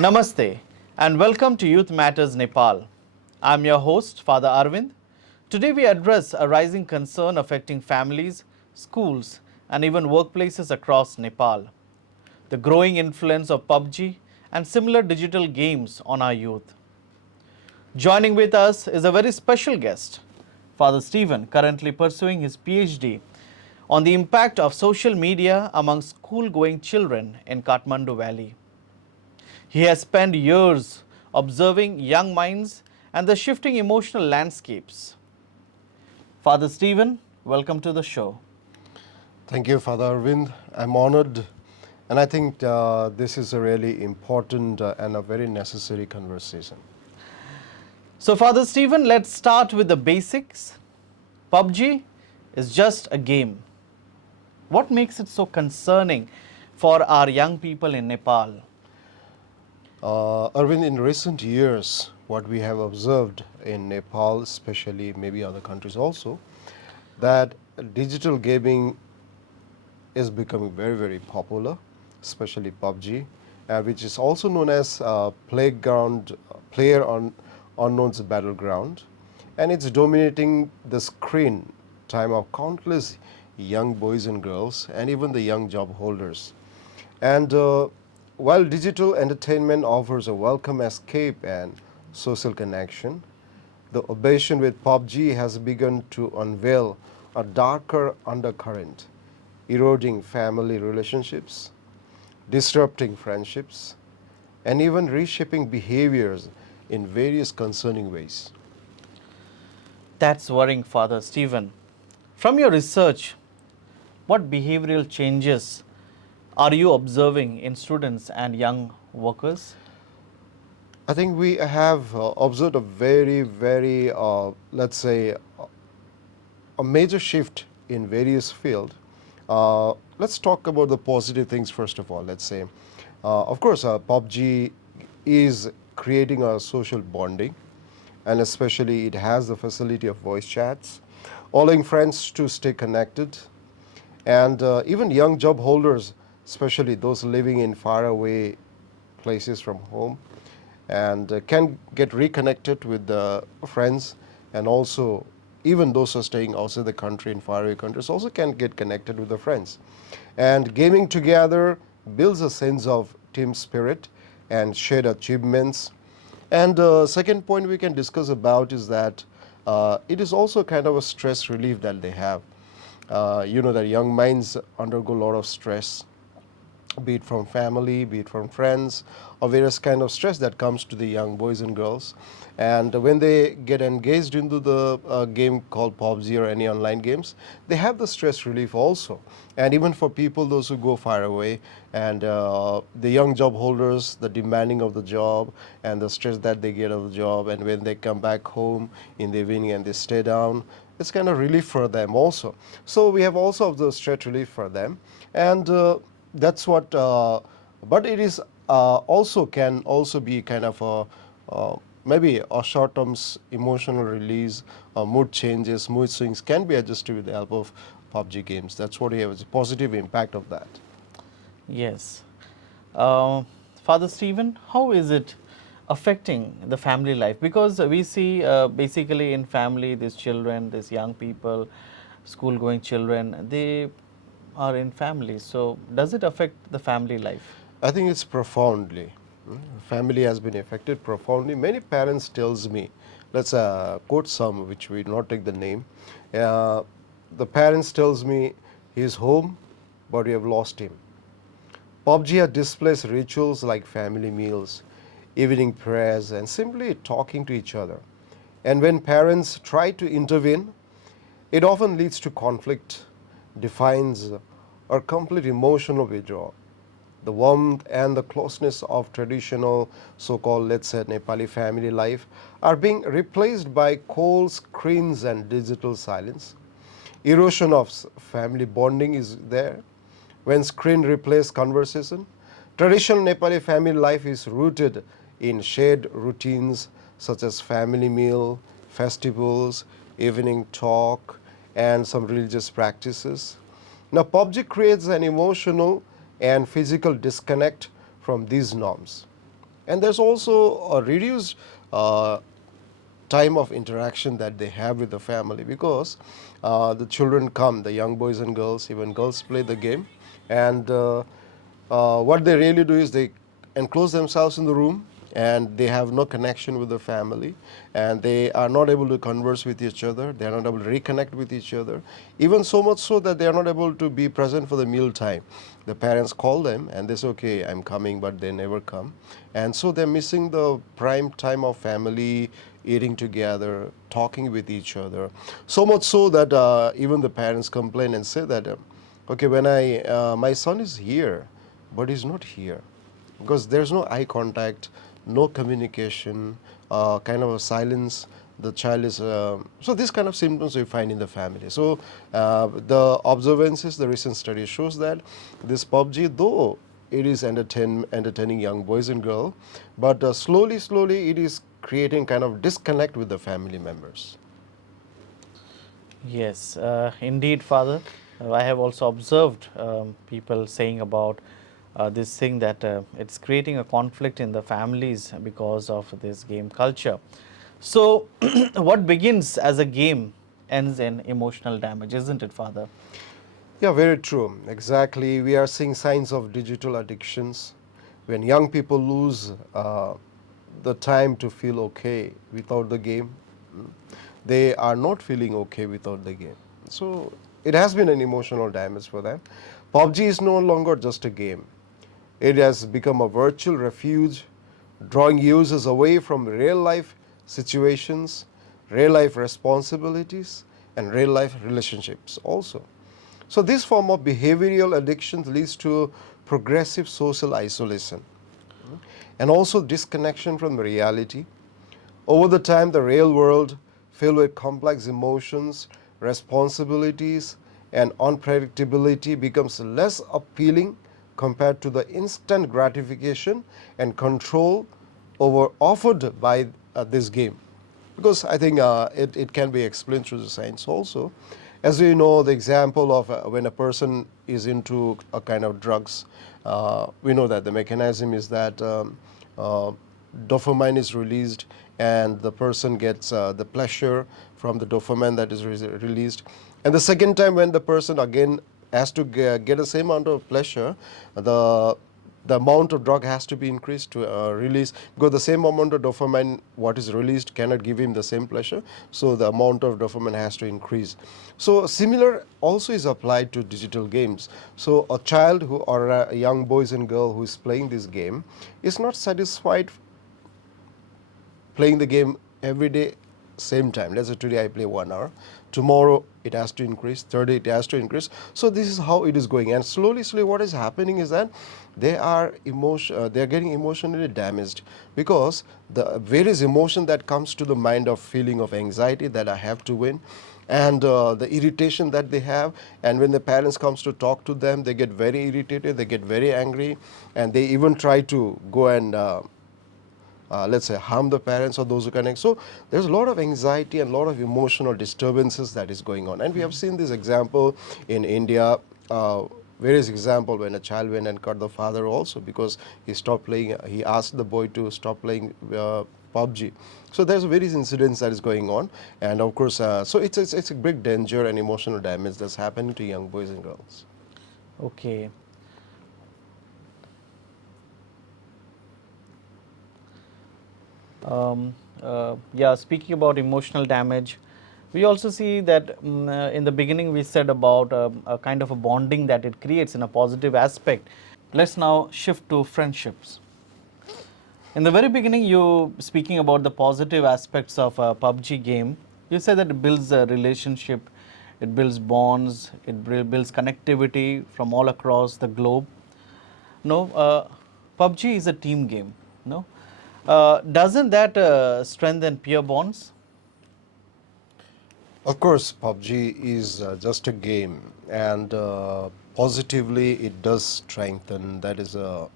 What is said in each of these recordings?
Namaste and welcome to Youth Matters Nepal. I'm your host, Father Arvind. Today we address a rising concern affecting families, schools, and even workplaces across Nepal: the growing influence of PUBG and similar digital games on our youth. Joining with us is a very special guest, Father Stephen, currently pursuing his PhD on the impact of social media among school-going children in Kathmandu Valley. He has spent years observing young minds and the shifting emotional landscapes. Father Stephen, welcome to the show. Thank you, Father Arvind. I'm honored, and I think this is a really important and a very necessary conversation. So, Father Stephen, let's start with the basics. PUBG is just a game. What makes it so concerning for our young people in Nepal? Arvind, in recent years, what we have observed in Nepal, especially maybe other countries also, that digital gaming is becoming very, very popular, especially PUBG, which is also known as playground, player on unknown's battleground, and it's dominating the screen time of countless young boys and girls, and even the young job holders. And while digital entertainment offers a welcome escape and social connection, the obsession with PUBG has begun to unveil a darker undercurrent, eroding family relationships, disrupting friendships, and even reshaping behaviors in various concerning ways. That's worrying, Father Stephen. From your research, what behavioral changes are you observing in students and young workers? I think we have observed a very, very, let's say, a major shift in various fields. Let's talk about the positive things first of all. Let's say, of course, PUBG is creating a social bonding, and especially it has the facility of voice chats, allowing friends to stay connected, and even young job holders, especially those living in faraway places from home, and can get reconnected with the friends, and also even those who are staying outside the country in faraway countries also can get connected with the friends. And gaming together builds a sense of team spirit and shared achievements. And second point we can discuss about is that it is also kind of a stress relief that they have. You know that young minds undergo a lot of stress, be it from family, be it from friends, or various kind of stress that comes to the young boys and girls. And when they get engaged into the game called PUBG or any online games, they have the stress relief also. And even for people, those who go far away, and the young job holders, the demanding of the job and the stress that they get of the job, and when they come back home in the evening and they stay down, it's kind of relief for them also. So we have also the stress relief for them. And that's what, but it is also can also be kind of maybe a short-term emotional release, mood changes, mood swings can be adjusted with the help of PUBG games. That's what we have as a positive impact of that. Yes. Father Stephen, how is it affecting the family life? Because we see basically in family, these children, these young people, school going children, they are in families. So, does it affect the family life? I think it's profoundly. Family has been affected profoundly. Many parents tells me, let's quote some, which we will not take the name. Uh, the parents tells me he's home, but we have lost him. PUBG has displaced rituals like family meals, evening prayers, and simply talking to each other. And when parents try to intervene, it often leads to conflict, defiance, or complete emotional withdrawal. The warmth and the closeness of traditional so-called, let's say, Nepali family life are being replaced by cold screens and digital silence. Erosion of family bonding is there when screen replace conversation. Traditional Nepali family life is rooted in shared routines such as family meal, festivals, evening talk, and some religious practices. Now, PUBG creates an emotional and physical disconnect from these norms. And there's also a reduced time of interaction that they have with the family, because the children come, the young boys and girls, even girls play the game, and what they really do is they enclose themselves in the room, and they have no connection with the family, and they are not able to converse with each other, they are not able to reconnect with each other, even so much so that they are not able to be present for the meal time. The parents call them and they say, okay, I'm coming, but they never come. And so they're missing the prime time of family, eating together, talking with each other. So much so that even the parents complain and say that, okay, when my son is here, but he's not here, because there's no eye contact, no communication, kind of a silence. The child is so this kind of symptoms we find in the family. So the observances, the recent study shows that this PUBG, though it is entertaining young boys and girls, but slowly it is creating kind of disconnect with the family members. Yes, indeed, Father. I have also observed people saying about this thing that it's creating a conflict in the families because of this game culture. So, what begins as a game ends in emotional damage, isn't it, Father? Yeah, very true. Exactly. We are seeing signs of digital addictions when young people lose the time to feel okay without the game. They are not feeling okay without the game. So it has been an emotional damage for them. PUBG is no longer just a game. It has become a virtual refuge, drawing users away from real life situations, real life responsibilities, and real life relationships also. So, this form of behavioral addiction leads to progressive social isolation and also disconnection from reality. Over the time, the real world, filled with complex emotions, responsibilities, and unpredictability, becomes less appealing compared to the instant gratification and control over offered by this game. Because I think it can be explained through the science also. As we know, the example of when a person is into a kind of drugs, we know that the mechanism is that uh, dopamine is released, and the person gets the pleasure from the dopamine that is released. And the second time, when the person again has to get the same amount of pleasure, the the amount of drug has to be increased to release, because the same amount of dopamine what is released cannot give him the same pleasure, so the amount of dopamine has to increase. So similar also is applied to digital games. So a child who, or a young boys and girl who is playing this game, is not satisfied playing the game every day, same time. Let's say today I play 1 hour, tomorrow it has to increase, third day it has to increase. So this is how it is going, and slowly what is happening is that they are getting emotionally damaged, because the various emotion that comes to the mind of feeling of anxiety that I have to win, and the irritation that they have, and when the parents comes to talk to them, they get very irritated, they get very angry, and they even try to go and let's say harm the parents or those who connect. So there's a lot of anxiety and a lot of emotional disturbances that is going on, and we have seen this example in India. Various example when a child went and cut the father also, because he stopped playing, he asked the boy to stop playing PUBG. So there's various incidents that is going on, and of course so it's a big danger and emotional damage that's happening to young boys and girls. Okay. Yeah, speaking about emotional damage, we also see that in the beginning we said about a kind of a bonding that it creates in a positive aspect. Let's now shift to friendships. In the very beginning, you speaking about the positive aspects of a PUBG game. You said that it builds a relationship, it builds bonds, it builds connectivity from all across the globe. No, PUBG is a team game. No, doesn't that strengthen peer bonds? Of course, PUBG is just a game, and positively it does strengthen. That is a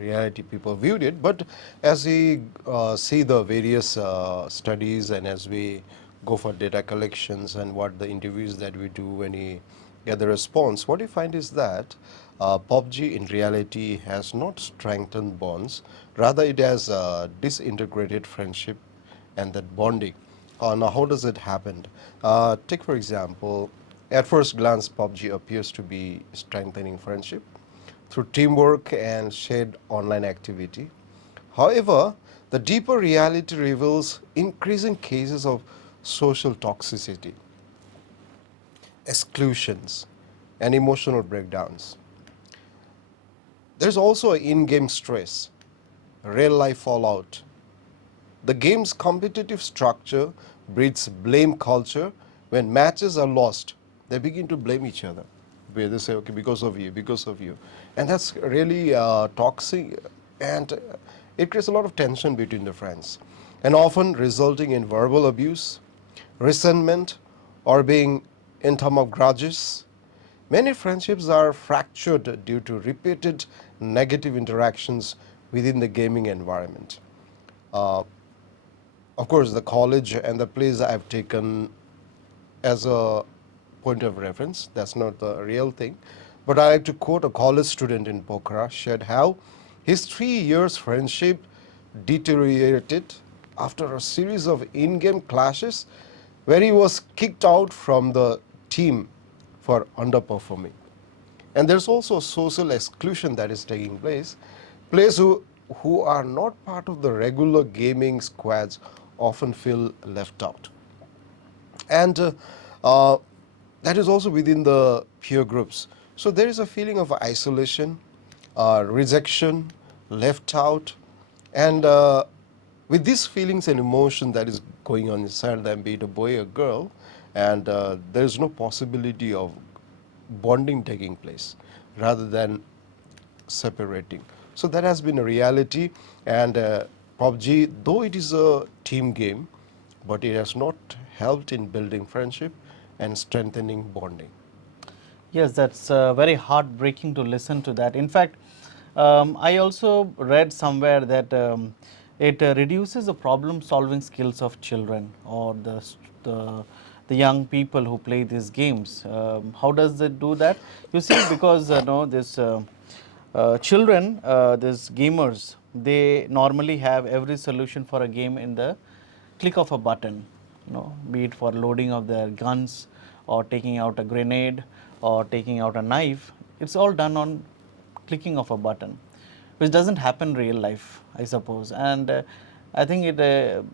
reality people viewed it. But as we see the various studies, and as we go for data collections and what the interviews that we do when we get the response, what we find is that PUBG in reality has not strengthened bonds, rather it has disintegrated friendship and that bonding. Now, how does it happen? Take for example, at first glance, PUBG appears to be strengthening friendship through teamwork and shared online activity. However, the deeper reality reveals increasing cases of social toxicity, exclusions, and emotional breakdowns. There's also in-game stress, real-life fallout. The game's competitive structure breeds blame culture. When matches are lost, they begin to blame each other. Where they say, okay, because of you, because of you. And that's really toxic, and it creates a lot of tension between the friends, and often resulting in verbal abuse, resentment, or being in terms of grudges. Many friendships are fractured due to repeated negative interactions within the gaming environment. Of course, the college and the place I've taken as a point of reference. That's not the real thing. But I like to quote a college student in Pokhara shared how his 3 years friendship deteriorated after a series of in-game clashes where he was kicked out from the team for underperforming. And there's also social exclusion that is taking place. Players who are not part of the regular gaming squads often feel left out. And uh, that is also within the peer groups. So there is a feeling of isolation, rejection, left out, and with these feelings and emotion that is going on inside them, be it a boy or girl, and there is no possibility of bonding taking place rather than separating. So that has been a reality, and PUBG, though it is a team game, but it has not helped in building friendship and strengthening bonding. Yes, that's very heartbreaking to listen to that. In fact, I also read somewhere that it reduces the problem-solving skills of children or the young people who play these games. How does it do that? You see, because no, this children, these gamers, they normally have every solution for a game in the click of a button, be it for loading of their guns or taking out a grenade or taking out a knife. It's all done on clicking of a button, which doesn't happen in real life, I suppose. And I think the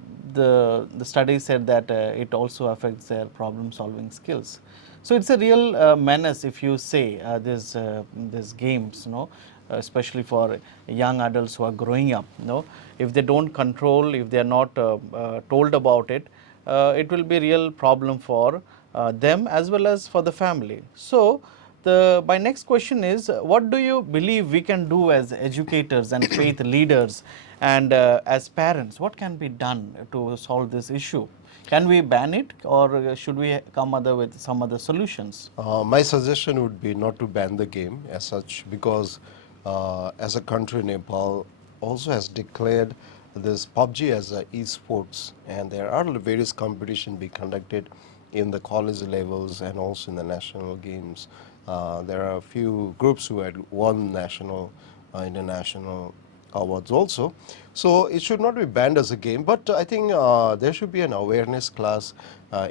study said that it also affects their problem solving skills. So it's a real menace, if you say, these games, especially for young adults who are growing up. If they don't control, if they are not told about it, it will be a real problem for them as well as for the family. So my next question is, what do you believe we can do as educators and faith leaders and as parents? What can be done to solve this issue? Can we ban it, or should we come with some other solutions? My suggestion would be not to ban the game as such, because as a country, Nepal also has declared this PUBG as a esports, and there are various competitions being conducted in the college levels and also in the national games. There are a few groups who had won national, international awards also. So it should not be banned as a game, but I think there should be an awareness class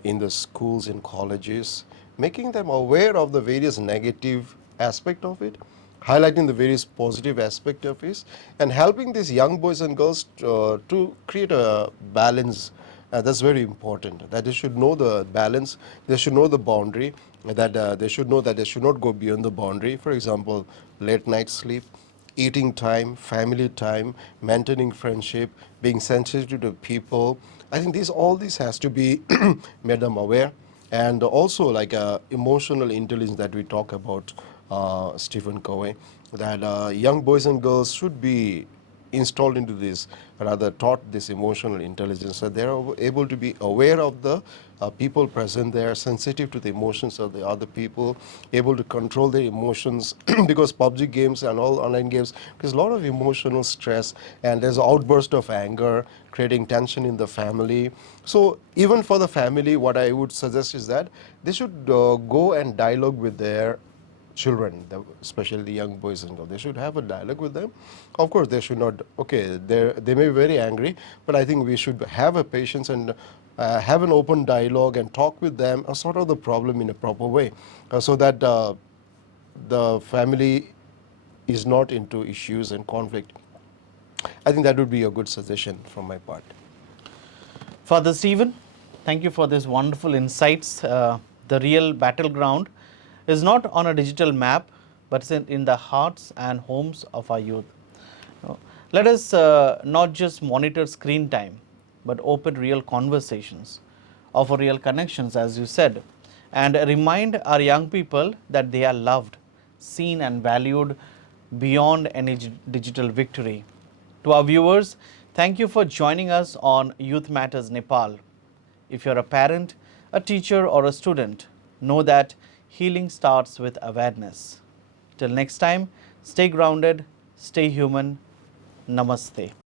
in the schools and colleges, making them aware of the various negative aspect of it, highlighting the various positive aspect of it, and helping these young boys and girls to create a balance. That's very important, that they should know the balance, they should know the boundary, that they should know that they should not go beyond the boundary. For example, late night sleep, eating time, family time, maintaining friendship, being sensitive to people. I think all this has to be made them aware. And also like emotional intelligence that we talk about, Stephen Covey, that young boys and girls should be installed into this, rather taught this emotional intelligence, so they're able to be aware of the people present there, sensitive to the emotions of the other people, able to control their emotions because PUBG games and all online games, there's a lot of emotional stress and there's an outburst of anger creating tension in the family. So even for the family, what I would suggest is that they should go and dialogue with their children, especially the young boys and girls. They should have a dialogue with them. Of course, they should not, okay, they may be very angry, but I think we should have a patience and have an open dialogue and talk with them and sort out the problem in a proper way so that the family is not into issues and conflict. I think that would be a good suggestion from my part. Father Stephen, thank you for this wonderful insights. The real battleground is not on a digital map, but in the hearts and homes of our youth. Let us not just monitor screen time, but open real conversations, offer real connections, as you said, and remind our young people that they are loved, seen, and valued beyond any digital victory. To our viewers, thank you for joining us on Youth Matters Nepal. If you're a parent, a teacher, or a student, know that healing starts with awareness. Till next time, stay grounded, stay human. Namaste.